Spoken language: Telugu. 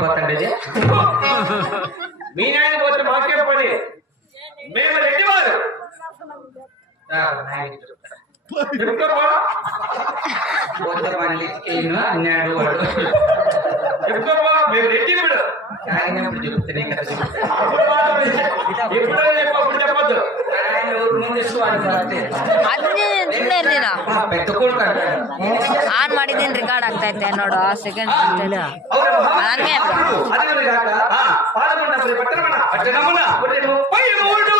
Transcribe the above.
పోతాండి మీ నాయన పోతే మాకేం పని మేము రెడ్డివారు అన్నాడు వాడు చెప్పుకోమా మేము రెడ్డివాడు తాగినప్పుడు చెప్తానే కదా ఎప్పుడు చెప్పద్దు పెద్ద కొడుకు ಆನ್ ಮಾಡಿದ್ದೀನಿ ರೆಕಾರ್ಡ್ ಆಗ್ತಾ ಇತ್ತೆ ನೋಡು ಸೆಕೆಂಡ್ పాల్గొండ